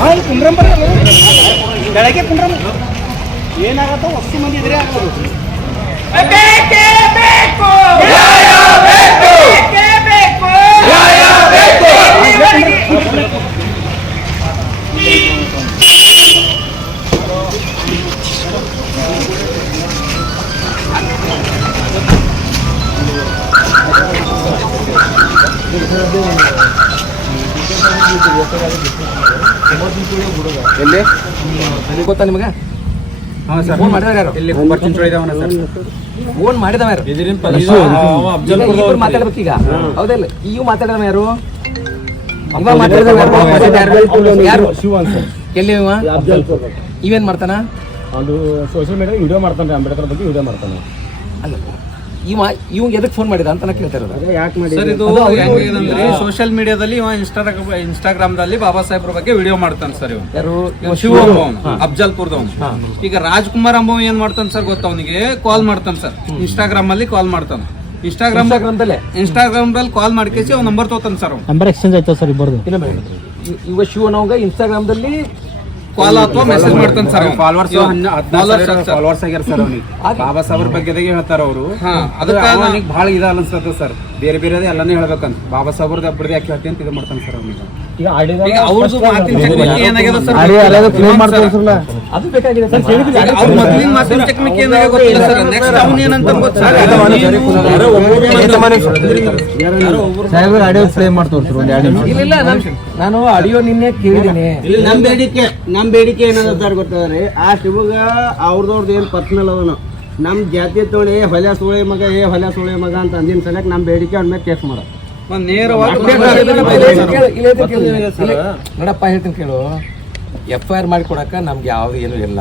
ಹಾಂ ಕುಂದ್ರಂಬರ ಬೆಳಗ್ಗೆ ಕುಂದ್ರಂ. ಏನಾಗತ್ತ ಹೊಸ ಮಂದಿ ಇದ್ರೆ ಆಗ್ಬೋದು. ಎಲ್ಲಿ? ಗೊತ್ತಾ ನಿಮಗೆ? ಹಾಂ ಸರ್. ಫೋನ್ ಮಾಡಿದಾರೆ ಯಾರು? ಇಲ್ಲಿ ಕುಂಬರ್ ಚಿಂಚೋಳಿ ಇದಾವನ ಸರ್? ಫೋನ್ ಮಾಡಿದವ ಯಾರು? ಇದರಿಂದ ಇವ್ರು ಮಾತಾಡ್ಬೇಕು ಈಗ. ಹೌದಿಲ್ಲ? ಇವು ಮಾತಾಡಿದವ ಯಾರು? ಇವ ಮಾತಾಡಿದವ ಯಾರು? ಯಾರು? ಎಲ್ಲಿ ಇವ? ಇವೇನ್ ಮಾಡ್ತಾನ? ಅದು ಸೋಷಿಯಲ್ ಮೀಡಿಯಾ ವಿಡಿಯೋ ಮಾಡ್ತಾನೆ ಅಂಬೇಡ್ಕರ್ ಬಗ್ಗೆ ವಿಡಿಯೋ ಮಾಡ್ತಾನೆ. ಅಲ್ಲ ಇವ ಇವ್ ಎದಕ್ ಫೋನ್ ಮಾಡಿದ ಅಂತ ನಾ ಕೇಳ್ತಾ ಇರೋದು. ಸರ್ ಇದು ಹೆಂಗೇನಂದ್ರೆ ಸೋಷಿಯಲ್ ಮೀಡಿಯಾದಲ್ಲಿ ಇವ ಇನ್ಸ್ಟಾಗ್ರಾಮ್ ಇನ್ಸ್ಟಾಗ್ರಾಮ್ದಲ್ಲಿ ಬಾಬಾ ಸಾಹೇಬ್ರ ಬಗ್ಗೆ ವಿಡಿಯೋ ಮಾಡ್ತಾನೆ ಸರ್ ಇವ ಯಾರು? ಇವ ಶಿವ ಅಫ್ಜಲ್ಪುರದವನು. ಈಗ ರಾಜ್ಕುಮಾರ್ ಅಂಬವ್ ಏನ್ ಮಾಡ್ತಾನೆ ಸರ್ ಗೊತ್ತ ಅವನಿಗೆ ಕಾಲ್ ಮಾಡ್ತಾನೆ ಸರ್. ಇನ್ಸ್ಟಾಗ್ರಾಮ್ ಅಲ್ಲಿ ಕಾಲ್ ಮಾಡ್ತಾನೆ. ಇನ್ಸ್ಟಾಗ್ರಾಮ್ ಇನ್ಸ್ಟಾಗ್ರಾಮ್ದಲ್ಲೇ ಇನ್ಸ್ಟಾಗ್ರಾಮ್ ಅಲ್ಲಿ ಕಾಲ್ ಮಾಡ್ಕೇಸಿ ಅವ್ನ ನಂಬರ್ ತಗೋತಾನೆ ಸರ್ ಅವ್ನು. ನಂಬರ್ ಎಕ್ಸ್ಚೇಂಜ್ ಆಯ್ತು ಸರ್ ಇಬ್ಬರದು? ಇವ ಶಿವನವಂಗ ಇನ್ಸ್ಟಾಗ್ರಾಮ್ದಲ್ಲಿ ಕಾಲ್ ಅಥವಾ ಮೆಸೇಜ್ ಮಾಡ್ತಾನೆ ಸರ್ ಫಾಲೋವರ್ಸ್ ಫಾಲೋವರ್ಸ್ ಆಗ್ಯಾರ ಸರ್ ಅವ್ನಿಗೆ. ಬಾಬಾ ಸಾಹೇಬ್ರ ಬಗ್ಗೆ ಹೇಳ್ತಾರ ಅವರು ಅದಕ್ಕೆ ಭಾಳ ಇದ ಅನ್ಸ್ತದ ಸರ್. ಬೇರೆ ಬೇರೆ ಎಲ್ಲಾನೇ ಹೇಳ್ಬೇಕಂತ. ಬಾಬಾ ಸಾಹೇಬ್ರದ್ದು ಒಬ್ಬರದ್ದು ಯಾಕೆ ಹೇಳ್ತೀನಿ ಅಂತ ಇದು ಮಾಡ್ತಾನೆ ಸರ್ ಅವ್ನಿಗೆ ಈಗ. ಅವ್ರದ್ದು ಮಾತಿನ ಟೆಕ್ನಿಕ್ ಏನಾಗಿದೆ ಸರ್? ಅದು ಬೇಕಾಗಿದೆ ಸರ್ ಈಗ ಅವ್ರ ಮೊದ್ಲಿನ ಮಾತಿನ ಟೆಕ್ನಿಕ್ ಏನಾಗಿದೆ ಗೊತ್ತಿಲ್ಲ ಸರ್? ನೆಕ್ಸ್ಟ್ ಅವ್ನ ಏನಂತ ಆಡಿಯೋ ಪ್ಲೇ ಮಾಡ್ತಾರೆ ಸರ್ ಒಂದು ಎರಡು ಇಲ್ಲ ಇಲ್ಲ ನಾನು- ನಾನು ಆಡಿಯೋ ನಿನ್ನೆ ಕೇಳಿದ್ದೀನಿ. ನಮ್ ನಮ್ಮ ಬೇಡಿಕೆ ನಮ್ ಬೇಡಿಕೆ ಏನಂತಾರೆ ಗೊತ್ತದ್ರಿ ಆ ಶಿವಗ ಅವ್ರದವ್ರದ್ದು ಏನು ಪರ್ಸನಲ್ ಅವನು. ನಮ್ಮ ಜಾತಿ ತೋಳಿ ಹೊಲ ಸುಳಿ ಮಗ ಏ ಹೊಲ ಸುಳಿ ಮಗ ಅಂತ ಅಂದಿನ ಸಲಕ್ ನಮ್ಮ ಬೇಡಿಕೆ ಅವ್ನ ಮೇಲೆ ಕೇಸ್ ಮಾಡ ನೋಡಪ್ಪ ಹೇಳ್ತೀನಿ ಕೇಳು ಎಫ್ ಐ ಆರ್ ಮಾಡಿ ಕೊಡಕ ನಮ್ಗೆ ಯಾವ್ದು ಏನು ಇಲ್ಲ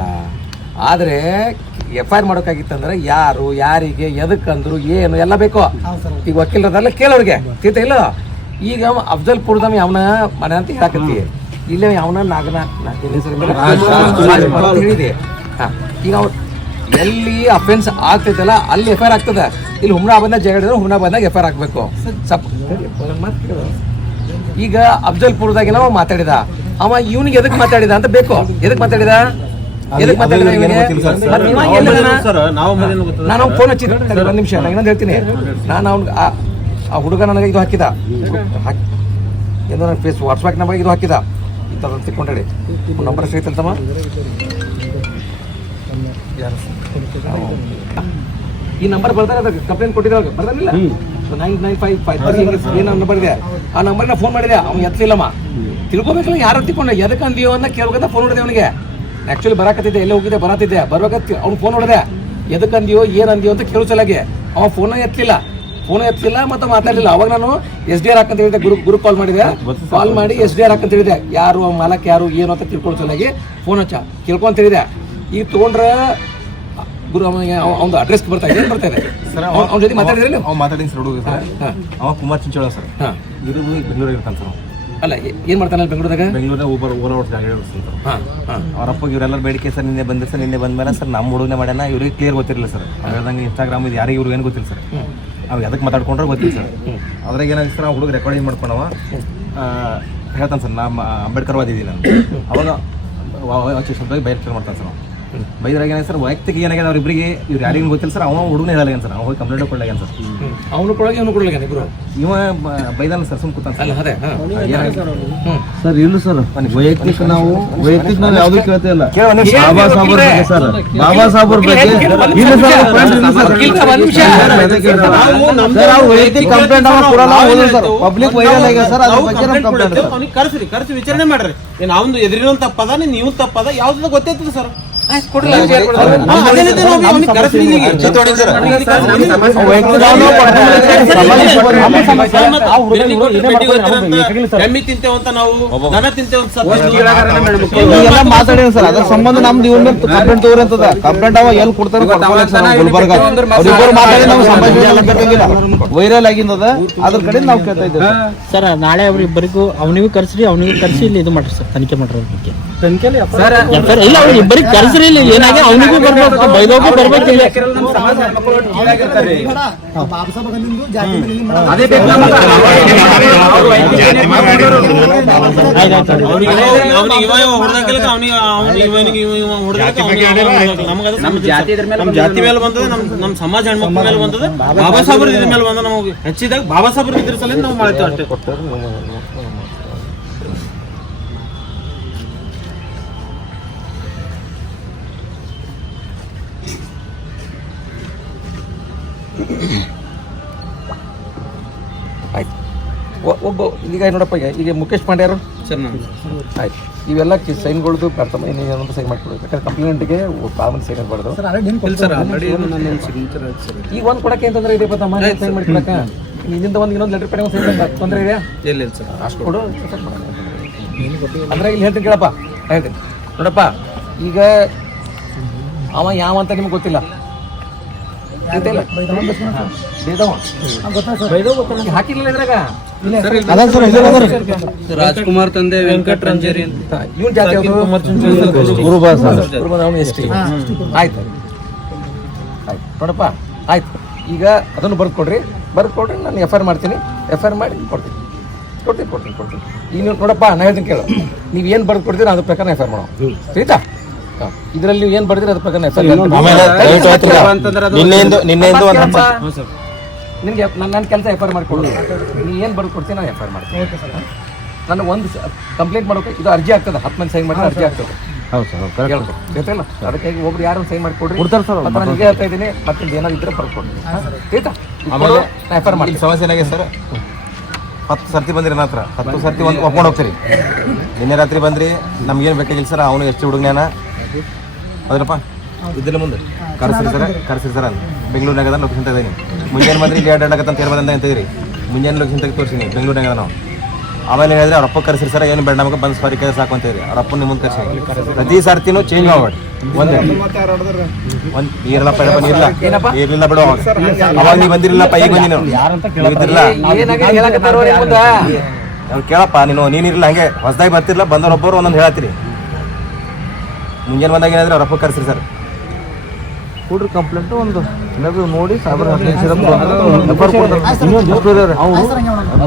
ಆದ್ರೆ ಎಫ್ ಐ ಆರ್ ಮಾಡೋಕ್ಕಾಗಿತ್ತಂದ್ರೆ ಯಾರು ಯಾರಿಗೆ ಎದಕ್ಕಂದ್ರು ಏನು ಎಲ್ಲ ಬೇಕು ಈಗ ವಕೀಲರದಲ್ಲ ಕೇಳೋರಿಗೆ ತಿಂತ ಇಲ್ಲ ಈಗ ಅಫ್ಜಲ್ಪುರದಾಗ ಅವನ ಯಾವನ ಮನೆ ಅಂತ ಹೇಳಕತ್ತಿ ಇಲ್ಲ ಅವನ ನಾಗನ ಹೇಳಿದೆ ಹಾ ಈಗ ಅವ್ರು ಎಲ್ಲಿ ಅಫೆನ್ಸ್ ಆಗ್ತೈತಲ್ಲ ಅಲ್ಲಿ ಎಫ್ ಐ ಆರ್ ಆಗ್ತದೆ. ಇಲ್ಲಿ ಹುಮ್ನಾ ಬಂದಾಗ ಜಗಳ ಹುಮ್ನಾ ಬಂದಾಗ ಎಫ್ ಐ ಆರ್ ಆಗ್ಬೇಕು. ಸಪ್. ಈಗ ಅಫ್ಜಲ್ಪುರದಾಗ ಅವ ಮಾತಾಡಿದ. ಅವ ಇವನಿಗೆ ಎದಕ್ಕೆ ಮಾತಾಡಿದ ಅಂತ ಬೇಕು. ಎದಕ್ಕೆ ಮಾತಾಡಿದ? ಎದಕ್ಕೆ ಮಾತಾಡಿದ? ನಾನು ಅವ್ನ್ ಫೋನ್ ಹಚ್ಚಿದ್ದೆ ಒಂದು ನಿಮಿಷ ನಾನು ಇನ್ನೊಂದು ಹೇಳ್ತೀನಿ. ನಾನು ಅವ್ನು ಆ ಹುಡುಗ ನನಗೆ ಇದು ಹಾಕಿದ. ಹಾಕಿ ನನ್ನ ಫೇಸ್ ವಾಟ್ಸ್ಆ್ಯಪ್ ನಂಬರ್ ಇದು ಹಾಕಿದ. ಇಂಥದ್ದು ತಿಳ್ಕೊಂಡೇಳಿ ನಂಬರ್ ಸಿಗುತ್ತಲ್ತಮ್ಮ ಯಾರು? ಈ ನಂಬರ್ ಬರ್ತಾರೆ ಅದಕ್ಕೆ ಕಂಪ್ಲೇಂಟ್ ಕೊಟ್ಟಿದ್ದಾಗ ಬರ್ದಿಲ್ಲ ನೈನ್ ನೈನ್ ಫೈವ್ ಫೈವ್ ಏನು ನಂಬರ್ ಇದೆ ಆ ನಂಬರ್ನ ಫೋನ್ ಮಾಡಿದೆ. ಅವ್ನು ಎತ್ತಲಿಲ್ಲಮ್ಮ. ತಿಳ್ಕೊಬೇಕಲ್ಲ ಯಾರು ತಿಳ್ಕೊಂಡೆ ಎದಕ್ಕೆ ಅಂದಿಯೋ ಅಂತ ಕೇಳ್ಬೇಕಂತ ಫೋನ್ ಹೊಡೆದೆ ಅವನಿಗೆ. ಆ್ಯಕ್ಚುಲಿ ಬರಾಕತ್ತಿದ್ದೆ ಎಲ್ಲ ಹೋಗಿದ್ದೆ ಬರತ್ತಿದ್ದೆ ಬರ್ಬೇಕಂತ ಅವ್ನು ಫೋನ್ ಹೊಡೆದೆ ಎದಕ್ಕೆ ಅಂದಿಯೋ ಏನು ಅಂದಿಯೋ ಅಂತ ಕೇಳೋ ಸಲಾಗಿ ಅವ ಫೋನ ಎತ್ತಲಿಲ್ಲ. ಫೋನ್ ಎತ್ತಲಿಲ್ಲ ಮತ್ತೆ ಮಾತಾಡಲಿಲ್ಲ. ಅವಾಗ ನಾನು ಎಸ್ ಡಿ ಆರ್ ಹಾಕಂತ ಹೇಳಿದೆ. ಗುರು ಗುರು ಕಾಲ್ ಮಾಡಿದೆ. ಕಾಲ್ ಮಾಡಿ ಎಸ್ ಡಿ ಆರ್ ಹಾಕಂತ ಹೇಳಿದೆ. ಯಾರು ಆ ಮಾಲಕ್ ಯಾರು ಏನು ಅಂತ ತಿಳ್ಕೊಳ್ಳೋ ಸಲಾಗಿ ಫೋನ್ ಹಚ್ಚ ಕೇಳ್ಕೊಂತ ಹೇಳಿದೆ. ಈಗ ತೊಗೊಂಡ್ರೆ ಗುರು ಅವನಿಗೆ ಅವ್ನ ಅಡ್ರೆಸ್ ಬರ್ತಾ ಇದೆ ಬರ್ತಾ ಇದೆ ಅವ್ನ ಜೊತೆ ಮಾತಾಡಿದ್ರೆ ಅವ್ನು ಅವ್ ಮಾತಾಡಿನ ಸರ್ ಹುಡುಗ ಸರ್. ಅವ ಕುಮಾರ್ ಚಿಂಚೋಳ ಸರ್ ಇದು ಇರೋದು ಬೆಂಗಳೂರಿಗೆ ಇರ್ತಾನೆ ಸರ್ ಅಲ್ಲ ಏನು ಮಾಡ್ತಾನೆ ಬೆಂಗಳೂರಾಗ ಬೆಂಗಳೂರಿನ ಊಬರ್ ಓಲಾ ಔಟ್ ಓಡಿಸ್ತಾನೆ ಸರ್ ಹಾ ಹಾ ಅವ್ರ ಅಪ್ಪಗೆ ಇವರೆಲ್ಲರ ಬೇಡಿಕೆ ಸರ್ ನಿನ್ನೆ ಬಂದ್ರೆ ಸರ್ ನಿನ್ನೆ ಬಂದ್ಮೇಲೆ ಸರ್ ನಮ್ಮ ಹುಡುಗನೇ ಮಾಡ್ಯಾನ ಇವ್ರಿಗೆ ಕ್ಲಿಯರ್ ಗೊತ್ತಿರಲಿಲ್ಲ ಸರ್ ಹೇಳ್ದಂಗೆ ಇನ್ಸ್ಟಾಗ್ರಾಮ್ ಇದು ಯಾರಿಗೆ ಇವ್ರಿಗೆ ಏನು ಗೊತ್ತಿಲ್ಲ ಸರ್ ಅವ್ರು ಅದಕ್ಕೆ ಮಾತಾಡ್ಕೊಂಡ್ರೆ ಗೊತ್ತಿಲ್ಲ ಸರ್ ಅದ್ರಾಗ ಏನಾಗಿದೆ ಸರ್ ಆ ಹುಡುಗ ರೆಕಾರ್ಡಿಂಗ್ ಮಾಡ್ಕೊಂಡವ ಹೇಳ್ತಾನೆ ಸರ್ ನಮ್ಮ ಅಂಬೇಡ್ಕರ್ ವಾದಿದ್ದೀನಿ ನಾನು ಅವಾಗ ಶಬ್ದವಾಗಿ ಬೈಕ್ ಮಾಡ್ತಾನೆ ಸರ್ ಬೈದ್ರಾಗ ಸರ್ ವೈಯಕ್ತಿಕ ಏನಾಗಿದೆ ಅವ್ರಿಬ್ರಿಗೆ? ಇವ್ರು ಯಾರಿಗೂ ಗೊತ್ತಿಲ್ಲ ಸರ್ ಅವ ಹುಡುಗನೇ ಹೇಳಲ್ಲ ಸರ್ ಅವ ಹೋಗಿ ಕಂಪ್ಲೇಂಟ್ ಕೊಡ್ಲಾಗ್ಯಾನ ಸರ್. ಅವನು ಕೊಡೋಕೆ ಇವನು ಇಬ್ರು. ಇವ ಬ- ಬೈದಾನ ಸರ್ ಸುಮ್ ಕೂತಾನ ಅಲ್ಲ ಅದೇ ಸರ್ ಇಲ್ಲ ಸರ್ ವೈಯಕ್ತಿಕ ನಾವು ವೈಯಕ್ತಿಕ ನಾವು ಯಾವ್ದು ಕೇಳ್ತಾ ಇಲ್ಲ. ಬಾಬಾ ಸಾಹೇಬ್ರ ಬಗ್ಗೆ ಸರ್. ಬಾಬಾ ಸಾಹೇಬ್ರ ಬಗ್ಗೆ ಇಲ್ಲ ಸರ್ friends ಇಲ್ಲ ಸರ್. ವಕೀಲ ಒಂದ್ ಸರ್ ಅವ್ರು ವೈಯಕ್ತಿಕ ಕಂಪ್ಲೇಂಟ್ ಅವ ಕೊಡಲ್ಲ ಹೋದ್ರು ಸರ್. ಪಬ್ಲಿಕ್ ವೈರಲ್ ಆಗ್ಯಾವ ಸರ್ ಅದ್ರ ಬಗ್ಗೆ ನಮ್ಮ ಕಂಪ್ಲೇಂಟ್ ಸರ್ ಅವ್ನಿಗೆ ಕರ್ಸ್ರಿ ಕರ್ಸಿ ವಿಚಾರಣೆ ಮಾಡ್ರಿ. ಏನ್ ಅವ್ನು ಎದುರಿನ ತಪ್ಪದ ನೀವು ತಪ್ಪದ ಯಾವ್ದು ಗೊತ್ತೈತದ ಸರ್? ಎಮ್ಮಿ ತಿಂತೇವ್ ಅಂತ ನಾವು ದನ ತಿಂತೇವ್ ಅಂತ ಇವೆಲ್ಲ ಮಾತಾಡಿನ ಸರ್ ಅದ್ರ ಸಂಬಂಧ ನಮ್ದು ಇವ್ರ ಮೇಲೆ ಕಂಪ್ಲೇಂಟ್ ತಗೋರಿ ಅಂತದ. ಕಂಪ್ಲೇಂಟ್ ಅವ ಎಲ್ಲಿ ಕೊಡ್ತಾರೆ ಗುಲ್ಬರ್ಗ. ಅವ್ರಿಬ್ಬರು ಮಾತಾಡಿ ನಾವು ಸಂಭಾಷಣೆ ಬೇಕಾಗಿಲ್ಲ ವೈರಲ್ ಆಗಿಂದದ ಅದ್ರ ಕಡೆ ನಾವು ಕೇಳ್ತಾ ಇದ್ದೇವೆ. ಸರ್ ನಾಳೆ ಅವ್ರಿಬ್ಬರಿಗೂ ಅವನಿಗೂ ಕರ್ಸ್ರಿ ಅವನಿಗೂ ಕರ್ಸಿ ಇಲ್ಲಿ ಇದು ಮಾಡ್ರಿ ಸರ್ ತನಿಖೆ ಮಾಡ್ರಿ ಅವ್ರ ಬಗ್ಗೆ. ಸರ್ ಇಲ್ಲ ಏನಾಗಿ ಅವನಿಗೂ ಬರ್ಬೇಕು ಬೈದೋಗೂ ಬರ್ಬೇಕು ಇಲ್ಲಿ ನಮ್ಮ ಜಾತಿ ಮೇಲೆ ಬಂದದ ನಮ್ಮ ನಮ್ಮ ಸಮಾಜ ಹೆಣ್ಮಕ್ಳ ಮೇಲೆ ಬಂದದ ಬಾಬಾ ಸಾಬ್ರ ಇದ್ರ ಮೇಲೆ ಬಂದ ನಮಗೆ ಹೆಚ್ಚಿದಾಗ ಬಾಬಾ ಸಾಬ್ರ ಇದ್ರ ಸಲ ನಾವು ಮಾಡ್ತೇವೆ ಅಷ್ಟೇ ಆಯ್ತು. ಒ- ಒಬ್ಬ ಈಗ ನೋಡಪ್ಪ ಈಗ ಈಗ ಮುಖೇಶ್ ಪಾಂಡ್ಯಾರು ಆಯ್ತು. ಇವೆಲ್ಲ ಸೈನ್ಗಳದ್ದು ಪ್ರಥಮ ಏನೊಂದು ಸೈನ್ ಮಾಡ್ಕೊಡ್ಬೇಕು. ಯಾಕಂದ್ರೆ ಕಂಪ್ಲೇಂಟ್ಗೆ ಪ್ರಾಬ್ಲಮ್ ಸೈನ್ ಇರಬಾರ್ದು ಈಗ ಒಂದು ಕೊಡಕ್ಕೆ ಅಂತಂದ್ರೆ ಇದೆ ಮನೆ ಸೈನ್ ಮಾಡ್ಕೊಡಕ್ಕೆ ನಿನ್ನಿಂದ ಒಂದು ಇನ್ನೊಂದು ಲೆಟರ್ ಪಡೆ ಸೈನ್ ತೊಂದರೆ ಇದೆಯಾ? ಇಲ್ಲ ಇಲ್ಲ ಸರ್. ಅಷ್ಟು ಕೊಡು. ಅಂದ್ರೆ ಇಲ್ಲಿ ಹೇಳ್ತೀನಿ ಕೇಳಪ್ಪ. ಹೇಳ್ತೀನಿ. ನೋಡಪ್ಪ. ಈಗ ಅವ ಯಾವ ಅಂತ ನಿಮ್ಗೆ ಗೊತ್ತಿಲ್ಲ. ರಾಜ್ಕುಮಾರ್ ತಂದೆ ವೆಂಕಟ್ ರಂಜೇರಿ ಅಂತ. ಆಯ್ತು. ಆಯ್ತು. ನೋಡಪ್ಪ ಆಯ್ತು. ಈಗ ಅದನ್ನು ಬರ್ದು ಕೊಡ್ರಿ ಬರ್ದು ಕೊಡ್ರಿ ನಾನು ಎಫ್ ಐ ಆರ್ ಮಾಡ್ತೀನಿ. ಎಫ್ ಐ ಆರ್ ಮಾಡಿ ಕೊಡ್ತೀನಿ. ಕೊಡ್ತೀನಿ ಕೊಡ್ತೀನಿ ಕೊಡ್ತೀನಿ. ಈಗ ನೀವು ನೋಡಪ್ಪ ನಾನು ಹೇಳ್ತೀನಿ ಕೇಳು. ನೀವು ಏನು ಬರ್ದು ಕೊಡ್ತೀರಿ ಅದ್ರ ಪ್ರಕಾರ ಎಫ್ ಐ ಆರ್ ಮಾಡೋ ಸರಿತಾ? ಇದರಲ್ಲಿ ನೀವು ಏನು ಬರ್ದಿರ ಅದ್ರ ಪ್ರಕಾರ ಎಫ್ ಐ ಆಮೇಲೆ ದಯವಿಟ್ಟು ಹೇಳ್ತೀನಿ. ನಿನ್ನೆಯಿಂದ ನಿನ್ನೆಯಿಂದ ಒಂದು ಹತ್ತು ನಿನ್ಗೆ ನನ್ನ ನನ್ನ ಕೆಲಸ ಎಫ್ ಐ ಆರ್ ಮಾಡಿಕೊಡು ನೀ ಏನು ಬರ್ದು ಕೊಡ್ತೀನಿ ನಾನು ಎಫ್ ಐ ಮಾಡ್ತೀನಿ ನಾನು ಒಂದು ಕಂಪ್ಲೇಂಟ್ ಮಾಡೋಕೆ ಇದು ಅರ್ಜಿ ಆಗ್ತದೆ. ಹತ್ತು ಮಂದಿ ಸೈನ್ ಮಾಡಿದ್ರೆ ಅರ್ಜಿ ಆಗ್ತದೆ. ಹೌದು ಸರ್ ಕರೆಕ್ಟ್ ಹೇಳ್ಕೊ. ಗೊತ್ತಿಲ್ಲ ಅದಕ್ಕಾಗಿ ಒಬ್ರು ಯಾರು ಸೈನ್ ಮಾಡಿಕೊಡ್ರಿ. ಕೊಡ್ತಾರೆ ಸರ್. ಮತ್ತೆ ನಾನು ಹೇಳ್ತಾ ಇದ್ದೀನಿ. ಮತ್ತೆ ಏನಾದ್ರು ಇದ್ರೆ ಬರ್ಕೊಡ್ರಿ. ಆಯ್ತಾ? ಆಮೇಲೆ ಎಫ್ ಐ ಮಾಡಿ ಇಲ್ಲಿ ಸಮಸ್ಯೆ ಏನಾಗಿದೆ ಸರ್? ಹತ್ತು ಸರ್ತಿ ಬಂದ್ರಿ ನನ್ನ ಹತ್ರ. ಹತ್ತು ಸರ್ತಿ ಒಂದು ಒಪ್ಕೊಂಡು ಹೋಗ್ತೀರಿ. ನಿನ್ನೆ ರಾತ್ರಿ ಬಂದ್ರಿ. ನಮ್ಗೇನು ಬೇಕಾಗಿಲ್ಲ ಸರ್. ಅವನು ಎಷ್ಟು ಹುಡುಗನ ಹೌದಪ್ಪ ಇದ್ರ ಮುಂದೆ? ಕರ್ಸಿರಿ ಸರ? ಕರ್ಸಿರಿ ಸರ್ ಅಲ್ಲಿ ಬೆಂಗಳೂರಿನಾಗ ಅದ ಲೊಕೇಶನ್ ತೆಗ್ದೀನಿ ಮುಂಜಾನೆ ಬಂದ್ರಿ ಇಲ್ಲಿ ಎರಡು ಅಂತ ಹೇಳ್ಬಂದ ಬಂದ ಅಂತ ಇದ್ರಿ ಮುಂಜಾನೆ ಲೊಕೇಶನ್ ತೆಗೆದು ತೋರಿಸಿನಿ ಬೆಂಗಳೂರಿನಾಗ ನಾವು. ಆಮೇಲೆ ಹೇಳಿದ್ರೆ ಅವ್ರ ಅಪ್ಪ ಕರ್ಸಿರಿ ಸರ್ ಏನು ಬೇಡ ನಮಗೆ ಬಂದು ಸಾರಿ ಕೈ ಸಾಕು ಅಂತ ಹೇಳಿ ಅವ್ರ ಅಪ್ಪನ ನಿಮ್ಮನ್ನು ಕರ್ಸಿ ಪ್ರತಿ ಸರ್ತಿನೂ ಚೇಂಜ್ ಮಾಡ್ಬೇಡಿ ಒಂದೇ ಒಂದ್ ನೀರಲ್ಲಪ್ಪ ನೀರಲ್ಲ ನೀರಿಲ್ಲ ನೀರಿಲ್ಲ ಬಿಡು ಅವಾಗ. ನೀವು ಬಂದಿರಲಿಲ್ಲಪ್ಪ ಈಗ ಬಂದಿ ನೀವು ನೀವು ಇದ್ದಿರಲ್ಲ ಏನಾಗಿದೆ? ಹೇಳಕತ್ತಾರೋ ನಿಮ್ ಮುಂದ? ಅವ್ರು ಕೇಳಪ್ಪ ನೀನು ನೀನಿರಲ್ಲ ಹಂಗೆ. ಹೊಸದಾಗಿ ಬರ್ತಿರ್ಲ ಬಂದವರೊಬ್ಬರು ಒಂದೊಂದು ಹೇಳತ್ತೀರಿ. ಮುಂಜಾನೆ ಬಂದಾಗ ಏನಾದ್ರೆ ಅವ್ರ ಅಪ್ಪ ಕರ್ಸ್ರಿ ಸರ್. ಕೊಡ್ರಿ ಕಂಪ್ಲೇಂಟ್ ಒಂದು. ಏನಾದ್ರು ನೋಡಿ ಸಾಬ್ರ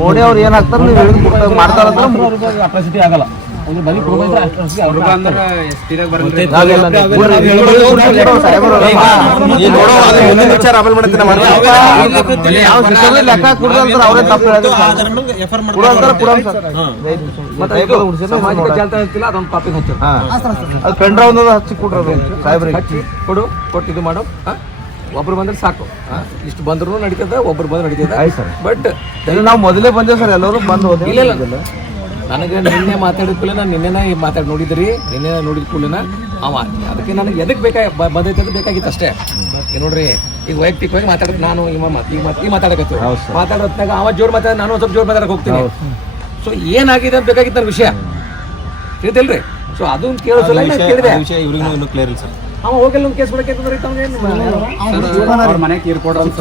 ನೋಡಿ ಅವ್ರು ಏನಾಗ್ತಾರೆ ನೀವು ಹೇಳಿದ್ ಮಾಡ್ತಾರಂದ್ರೆ ಅಟ್ರಾಸಿಟಿ ಆಗಲ್ಲ. ಹಚ್ಚು ಕೊಡ್ರಿ ಸಾಹೇಬ್ರಿಗೆ ಹಚ್ಚಿ ಕೊಡು ಕೊಟ್ಟು ಇದು ಮಾಡು? ಒಬ್ರು ಬಂದ್ರೆ ಸಾಕು? ಇಷ್ಟು ಬಂದ್ರು ನಡೀತದ ಒಬ್ರು ಬಂದ್ರೆ ನಡೀತದ ಆಯ್ತು ಸರ್ ಬಟ್ ನಾವು ಮೊದಲೇ ಬಂದೇವೆ ಸರ್ ಎಲ್ಲರೂ ಬಂದು ಇಲ್ಲ ಇಲ್ಲ ನನಗೆ ನಿನ್ನೆ ಮಾತಾಡಿದ ಕೂಡಲೇ ನಾನು ನಿನ್ನೆನ ಮಾತಾಡಿ ನೋಡಿದ್ರಿ ನಿನ್ನೆ ನೋಡಿದ ಕೂಡಲೇ ಅವ. ಅದಕ್ಕೆ ನನಗೆ ಎದಕ್ಕೆ ಬೇಕಾ ಬ- ಬಂದೈತೆ ಅಂತ ಬೇಕಾಗಿತ್ತು ಅಷ್ಟೇ. ಈಗ ನೋಡ್ರಿ ಈಗ ವೈಯಕ್ತಿಕವಾಗಿ ಮಾತಾಡೋದು ನಾನು ಇವ ಮಾತ್- ಈಗ ಮತ್ತೆ ಮಾತಾಡಕತ್ತೀವಿ ಮಾತಾಡೋ ಹೊತ್ನಾಗ ಅವ ಜೋರ್ ಮಾತಾಡ ನಾನು ಸ್ವಲ್ಪ ಜೋರ್ ಮಾತಾಡಕ್ ಹೋಗ್ತೀನಿ. ಸೊ ಏನಾಗಿದೆ ಅಂತ ಬೇಕಾಗಿತ್ತು ನನ್ನ ವಿಷಯ. ತಿಳಿದಿಲ್ರಿ? ಸೊ ಅದನ್ನು ಕೇಳೋ ಸಲ ನಾನು ಕೇಳಿದೆ. ವಿಷಯ ಇವ್ರಿಗೂ ಇನ್ನೂ ಕ್ಲಿಯರ್ ಇಲ್ಲ ಸರ್. ಅವ ಹೋಗಲ್ಲ ಒಂದು ಕೇಸ್ ಬಿಡಕ್ಕೆ ಅವ್ನಿಗೆ ಅವ್ರ ಮನೆ ತೀರ್ಕೊಡ್ರ ಅಂತ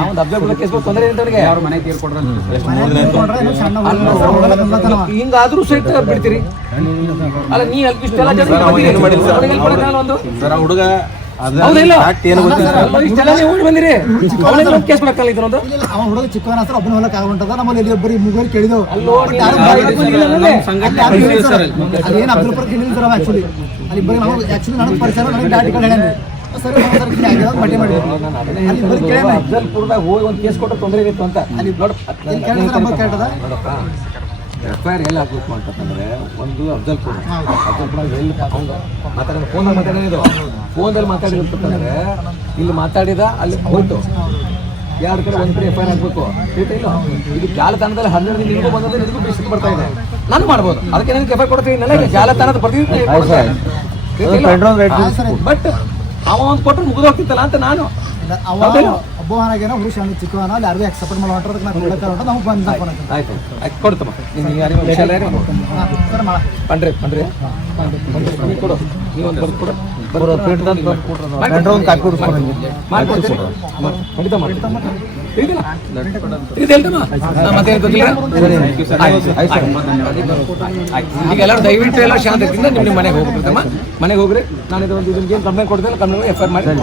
ಅವ್ನು ಅಬ್ಸರ್ವ್ ಕೇಸ್ ತೊಂದರೆ ಇಲ್ಲ ಅವ್ನಿಗೆ. ಅವ್ರ ಮನೆ ತೀರ್ ಕೊಡ್ರ ಹಿಂಗಾದ್ರೂ ಸಹಿತ ಬಿಡ್ತೀರಿ? ಅಲ್ಲ ನೀ ಅಲ್ಲಿ ಇಷ್ಟೆಲ್ಲ ಜನ ಒಂದು ಹುಡುಗ ಹುಡುಗ ಚಿಕ್ಕವನ ಒಬ್ಬನ ಹೊಲಕ್ಕೆ ಆಗುಂಟದ ನಮ್ಮಲ್ಲಿ ಇಲ್ಲಿ ಬರಿ ಮುಗುವರ್ ಕೇಳಿದೆವು. ಏನು ಅಬ್ದುಲ್ ಪರ್ ಕೇಳಿಲ್ಲ ಆಕ್ಚುಲಿ ಅಲ್ಲಿ ಬರೀ ನಾವು ಆ್ಯಕ್ಚುಲಿ ನನಗೆ ಪರಿಸರ ನನಗೆ ಡಾಟಿ ಕಡೆ ಹೇಳಿ ಸರ್ ಇಲ್ಲಿ ಆಗಿರೋದು ಬಟ್ಟೆ ಮಾಡಿ. ಅಲ್ಲಿ ಬರೀ ಕೇಳಿ ಅಫ್ಜಲ್ಪುರದಾಗ ಹೋಗಿ ಒಂದು ಕೇಸ್ ಕೊಟ್ಟು ತೊಂದರೆ ಇತ್ತು ಅಂತ. ಅಲ್ಲಿ ದೊಡ್ಡ ಇಲ್ಲಿ ಕೇಳಿದ್ರೆ ನಂಬರ್ ಕೇಳ್ತದ? ನೋಡಪ್ಪ ಎಫ್ ಐ ಆರ್ ಎಲ್ಲಿ ಹಾಕ್ಬೇಕು ಅಂತಂದ್ರೆ ಒಂದು ಅಫ್ಜಲ್ಪುರ. ಅಫ್ಜಲ್ಪುರ ಎಲ್ಲಿ ಮಾತಾಡಿದ ಫೋನಲ್ಲಿ ಮಾತಾಡಿದ್ದು ಫೋನಲ್ಲಿ ಮಾತಾಡಿರ್ತಂದ್ರೆ ಇಲ್ಲಿ ಮಾತಾಡಿದ ಅಲ್ಲಿ ಹೋಯ್ತು. ಎರಡು ಕಡೆ ಒಂದು ಕಡೆ ಎಫ್ ಐ ಆರ್ ಹಾಕ್ಬೇಕು? ಇದು ಜಾಲತಾಣದಲ್ಲಿ ಹನ್ನೆರಡು ದಿನ ಬಂದ್ರೆ ಬಿಸಿಲು ಬರ್ತಾ ಇದೆ. ನಾನು ಮಾಡ್ಬೋದು. ಅದಕ್ಕೆ ನನಗೆ ಎಫ್ ಐ ಕೊಡ್ತೀನಿ ನನಗೆ ಜಾಲತಾಣದ ಬರ್ತಿದ್ದೀನಿ ರೇಟ್ ಬಟ್ ಅವ ಒಂದು ಕೊಟ್ಟರೆ ಮುಗಿದೋಗ್ತಿತ್ತಲ್ಲ ಅಂತ ನಾನು. ಒಬ್ಬವನಾಗೇನೋ ಹುಡುಗ ಶಾಣಿ ಚಿಕ್ಕವನ ಅಲ್ಲಿ ಯಾರಿಗೂ ಎಕ್ಸೆಪ್ಟ್ ಮಾಡೋ ಹೊಂಟ್ರೆ ನಾವು ಹೊಂಟ್ರೆ ನಾವು ಬಂದು ಫೋನ್ ಹಾಕ್ತೀವಿ ಆಯ್ತು ಆಯ್ತು ಕೊಡ್ತಮ್ಮ ನೀನು ಯಾರಿಗೂ ವಿಷಯ ಪಂಡ್ರಿ ಪಂಡ್ರಿ ನೀ ಕೊಡು. ನೀ ಒಂದು ಬರ್ದು ಕೊಡು ಕಾಪಿ ಕೊಡ್ಸ್ಕೊಂಡು ಮಾಡ್ಕೊಡ್ತೀನಿ. ಖಂಡಿತ ಮಾಡ್ತೀನಿ. ಈಗ ಎಲ್ಲರೂ ದಯವಿಟ್ಟು ಎಲ್ಲ ಶಾಂತಿಯಿಂದ ನಿಮ್ಮ ನಿಮ್ಮ ಮನೆಗೆ ಹೋಗ್ಬೇಕಮ್ಮ ಮನೆಗೆ ಹೋಗ್ರಿ. ನಾನು ಇದು ಒಂದು ಏನು ಕಂಪ್ಲೇಂಟ್ ಕೊಡ್ತೇನೆ ಕಂಪ್ಲೇಂಟ್ ಎಫ್ ಐ ಆರ್ ಮಾಡಿ ಒಂದು